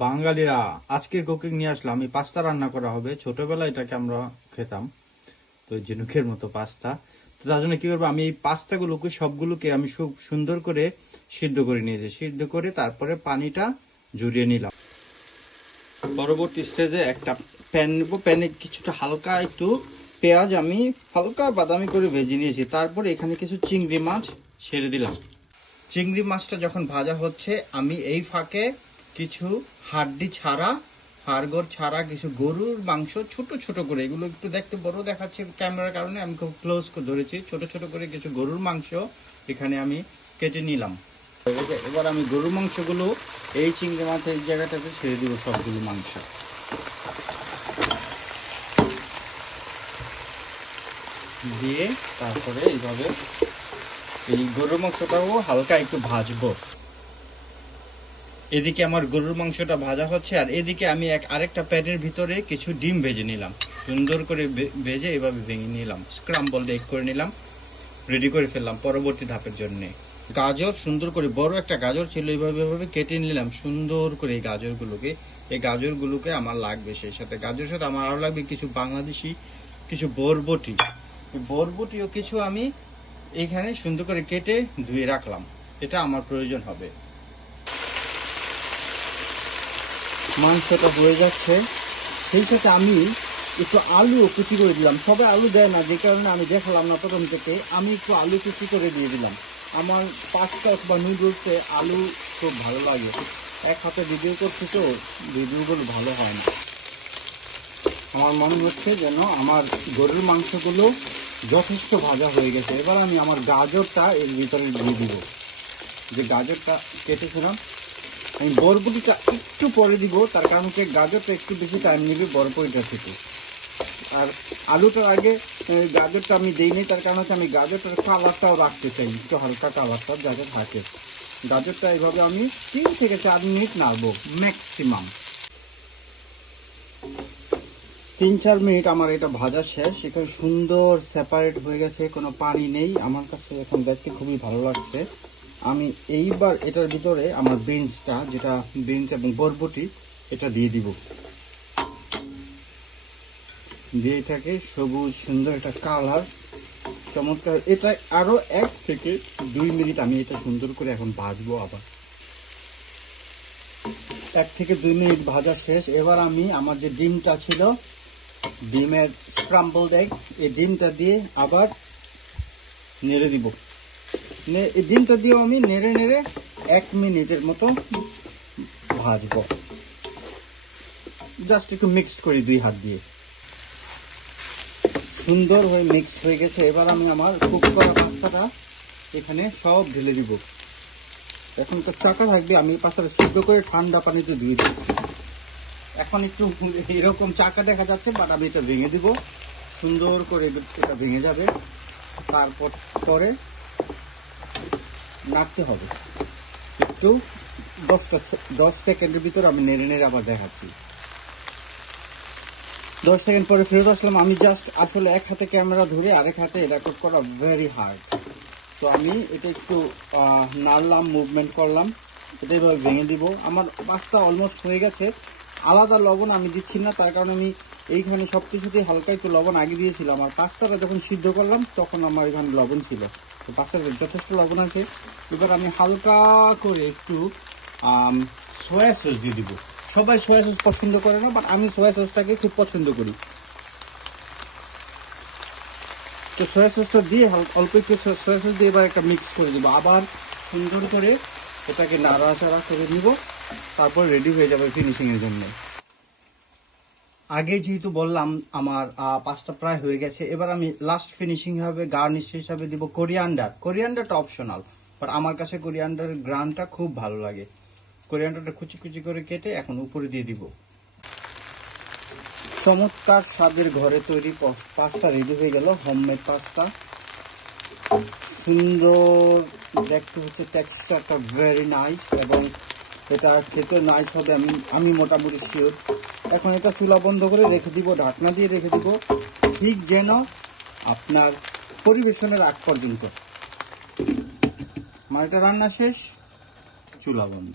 বাঙালিরা আজকের কুকিং নিয়ে আসলাম। আমি পাস্তা রান্না করা হবে। ছোটবেলায় এটাকে আমরা খেতাম, তো ঝিনুকের মতো পাস্তা। তো তার জন্য কি করবো, আমি এই পাস্তাগুলোকে সবগুলোকে আমি খুব সুন্দর করে সিদ্ধ করে নিয়েছি। সিদ্ধ করে তারপরে পানিটা ঝরিয়ে নিলাম। পরবর্তী স্টেজে একটা প্যান নেবো। প্যানে কিছুটা হালকা একটু পেঁয়াজ আমি হালকা বাদামি করে ভেজে নিয়েছি। তারপরে এখানে কিছু চিংড়ি মাছ ছেড়ে দিলাম। চিংড়ি মাছটা যখন ভাজা হচ্ছে, আমি এই ফাঁকে কিছু হাড্ডি ছাড়া, হাড়গোড় ছাড়া কিছু গরুর মাংস ছোট ছোট করে, এগুলো একটু দেখতে বড় দেখাচ্ছে ক্যামেরার কারণে আমি খুব ক্লোজ করে ধরেছি, ছোট ছোট করে কিছু গরুর মাংস এখানে আমি কেটে নিলাম। এবার আমি গরুর মাংসগুলো এই চিংড়ি মাছের জায়গাটাতে ছেড়ে দিব। সবগুলো মাংস দিয়ে তারপরে এইভাবে এই গরুর মাংসটাও হালকা একটু ভাজবো। এদিকে আমার গরুর মাংসটা ভাজা হচ্ছে, আর এদিকে আমি আরেকটা প্যানের ভিতরে কিছু ডিম ভেজে নিলাম। সুন্দর করে ভেজে এভাবে ভেঙে নিলাম, স্ক্রাম্বল এগ করে নিলাম, রেডি করে ফেললাম পরবর্তী ধাপের জন্য। গাজর সুন্দর করে, বড় একটা গাজর ছিল, এইভাবে কেটে নিলাম সুন্দর করে। এই গাজরগুলোকে আমার লাগবে, সেই সাথে গাজরের সাথে আমার আরো লাগবে কিছু বাংলাদেশি কিছু বরবটি। বরবটিও কিছু আমি এইখানে সুন্দর করে কেটে ধুয়ে রাখলাম, এটা আমার প্রয়োজন হবে। মাংসটা হয়ে যাচ্ছে, সেই সাথে আমি একটু আলু কুচি করে দিলাম। সবাই আলু দেয় না, যে কারণে আমি দেখালাম না প্রথম থেকে। আমি একটু আলু কুচি করে দিয়ে দিলাম। আমার পাস্তা বা নুডলসে আলু খুব ভালো লাগে। এক হাতে ভিডিও করছি তো ভিডিওগুলো ভালো হয় না। আমার মনে হচ্ছে যেন আমার গরুর মাংসগুলো যথেষ্ট ভাজা হয়ে গেছে। এবার আমি আমার গাজরটা এর ভিতরে দিয়ে দিব। যে গাজরটা কেটেছিলাম, আমি বরবটিটা একটু পরে দিব, তার কারণ হচ্ছে গাজরটা একটু বেশি টাইম নেবে বরবটিটা থেকে। আর আলুটার আগে গাজরটা আমি দিইনি, তার কারণ হচ্ছে আমি গাজরটার কালারটাও রাখতে চাই, একটু হালকা কালারটা যাতে থাকে। গাজরটা এইভাবে আমি 3 থেকে 4 মিনিট নাড়বো ম্যাক্সিমাম। 3-4 মিনিট আমার এটা ভাজা শেষ। এখানে সুন্দর সেপারেট হয়ে গেছে, কোনো পানি নেই। আমার কাছে এখন দেখতে খুবই ভালো লাগছে। আমি এইবার এটার ভিতরে আমার বিনসটা, যেটা বিনস এবং বরবটি, এটা দিয়ে দিব। দিয়ে এটাকে সবুজ সুন্দর একটা কালার চমৎকার। এটা আরো 1 থেকে 2 মিনিট আমি এটা সুন্দর করে এখন ভাজবো। আবার 1 থেকে 2 মিনিট ভাজা শেষ। এবার আমি আমার যে ডিমটা ছিল, ডিমের স্ক্রাম্বলড এগ, এই ডিমটা দিয়ে আবার নেড়ে দিব। এই ডিমটা দিয়েও আমি নেড়ে 1 মিনিটের মতো ভাজবো। জাস্ট একটু মিক্স করি 2 হাত দিয়ে। সুন্দর হয়ে মিক্স হয়ে গেছে। এবার আমি আমার কুক করা পাস্তাটা এখানে সব ঢেলে দিব। এখন তো চাকা থাকবে, আমি পাস্তাটা সিদ্ধ করে ঠান্ডা পানিতে ধুয়ে দিব। এখন একটু এরকম চাকা দেখা যাচ্ছে, বাট আমি এটা ভেঙে দিব। সুন্দর করে এটা ভেঙে যাবে, তারপর পরে নাড়তে হবে একটু। 10 সেকেন্ডের ভিতর আমি নেড়ে আবার দেখাচ্ছি। 10 সেকেন্ড পরে ফেরত আসলাম। আমি জাস্ট আসলে এক হাতে ক্যামেরা ধরে আরেক হাতে রেকর্ড করা ভেরি হার্ড, তো আমি এটা একটু নাড়লাম, মুভমেন্ট করলাম, এটা এইভাবে ভেঙে দিব। আমার পাস্তা অলমোস্ট হয়ে গেছে। আলাদা লবণ আমি দিচ্ছি না, তার কারণে আমি এইখানে সব কিছুতেই হালকা একটু লবণ আগে দিয়েছিলাম। আর পাস্তাটা যখন সিদ্ধ করলাম তখন আমার এখানে লবণ ছিল, তো পাস্তাটা যথেষ্ট লবণ আছে। এবার আমি হালকা করে একটু সয়া সস দিয়ে দিব। সবাই সয়া সস পছন্দ করে না, বাট আমি সয়া সসটাকে খুব পছন্দ করি। তো সয়া সসটা দিয়ে অল্প একটু সয়া সস দিয়ে এবার একটা মিক্স করে দেবো। আবার সুন্দর করে এটাকে নাড়াচাড়া করে নিব, তারপর রেডি হয়ে যাবে ফিনিশিং এর জন্য। আগে যেহেতু বললাম আমার পাস্তা প্রায় হয়ে গেছে, এবার আমি লাস্ট ফিনিশিং হবে গার্নিশ হিসাবে দিব কোরিয়ান্ডার। কোরিয়ান্ডারটা অপশনাল, বাট আমার কাছে কোরিয়ান্ডারের গ্রানটা খুব ভালো লাগে। কোরিয়ান্ডারটা কুচি কুচি করে কেটে এখন উপরে দিয়ে দিব। চমৎকার স্বাদের ঘরে তৈরি পাস্তা রেডি হয়ে গেল, হোমমেড পাস্তা। সুন্দর দেখতে হচ্ছে, টেক্সচারটা ভেরি নাইস, এবং এটা খেতে নাইস হবে আমি মোটামুটি শিওর। এখন এটা চুলা বন্ধ করে রেখে দিব, ঢাকনা দিয়ে রেখে দিব, ঠিক যেন আপনার পরিবেশনের আগ পর্যন্ত। মানে এটা রান্না শেষ, চুলা বন্ধ।